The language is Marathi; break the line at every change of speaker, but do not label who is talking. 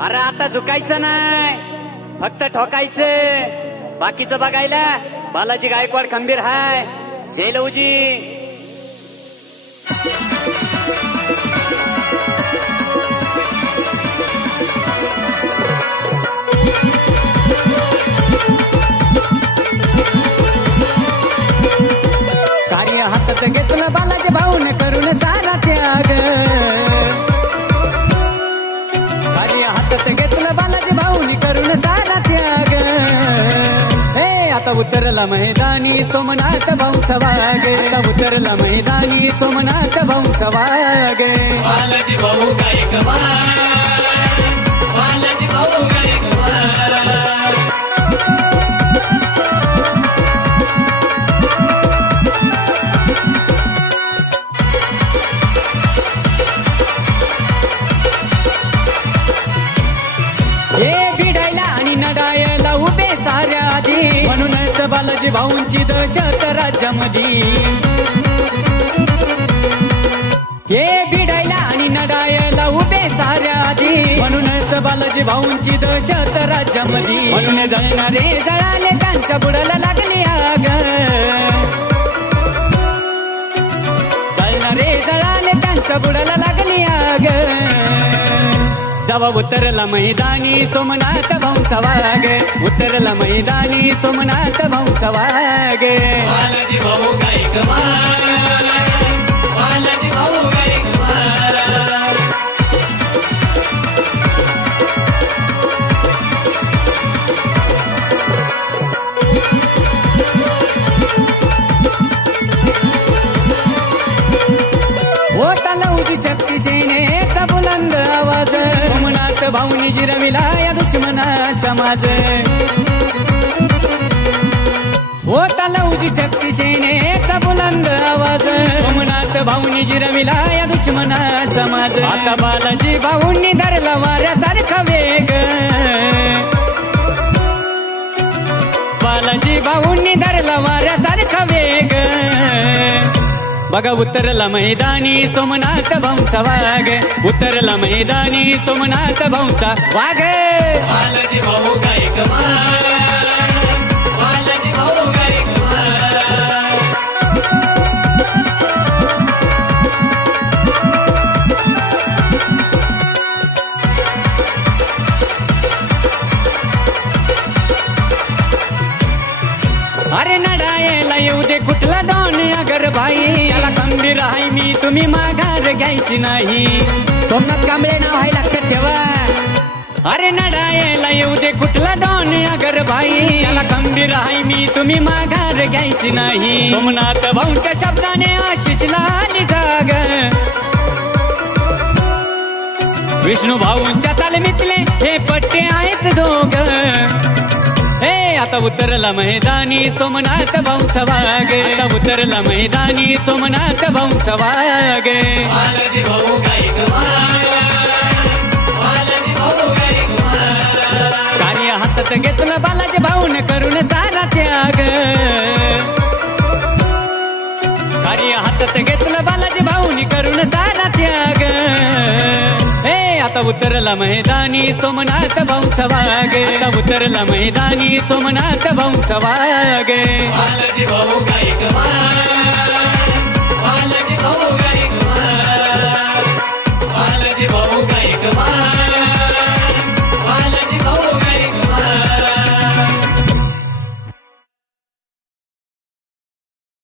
अरे आता झुकायचं नाही. फक्त ठोकायचं. बाकीचं बघायला बालाजी गायकवाड खंबीर हाय. झेलवजी
कार्य हातात घेतलं बालाचे भाऊन हातात घेतलं बालाजी भाऊन करून सारा त्याग. हे आता उतरला मैदानी सोमनाथ भाऊचा वाग. आता उतरला मैदानी सोमनाथ भाऊचा वाग.
बालाजी भाऊ गायकवाड.
म्हणूनच बालाजी भाऊंची दहशत राज्यामध्ये. हे भिडायला आणि नडायला उभे साऱ्या आधी. म्हणूनच बालाजी भाऊंची दहशत राज्यामध्ये. म्हणून जळणारे जळाले त्यांच्या बुडाला लागली आग. जळणारे जळाले त्यांच्या बुडाला लागली आग. जवा उतरला मैदानी सोमनाथ भाऊचा वाग उतरला मैदानी सोमनाथ भाऊचा वाग भाऊनी जिरविला या दुश्मनाचा माज होताला उजी शक्ती सेनेचा बुलंद आवाज. सोमनाथ भाऊनी जिरविला या दुश्मनाचा माज आता बालाजी भाऊंनी धरला वाऱ्यासारखा वेग. बालाजी भाऊंनी धरला वाऱ्यासारखा वेग. बघा उतरला मैदानी सोमनाथ भाऊचा वाघ. उतरला मैदानी सोमनाथ भाऊचा वाघ.
भाऊ गायकवाड.
अरे नडायला येऊ दे कुठला डॉन अगर भाई. याला खंबीर आहे मी तुम्ही माघार घ्यायची नाही. सोमनाथ कांबळे नाव आहे लक्षात ठेवा. अरे नडायला येऊ दे कुठला डॉन अगर भाई. याला खंबीर आहे मी तुम्ही माघार घ्यायची नाही. सोमनाथ भाऊंच्या शब्दाने आशिषला आली जाग. विष्णू भाऊंच्या तालमीतले हे पट्टे आहेत दोघ. हे आता उतरला मैदानी सोमनाथ भाऊचा वागे आता उतरला मैदानी सोमनाथ भाऊचा वाघ
भाऊ
उतरला मैदानी सोमनाथ भाऊचा वागे. उतरला मैदानी सोमनाथ भाऊचा वागे.
बालाजी भाऊ गायकवाड.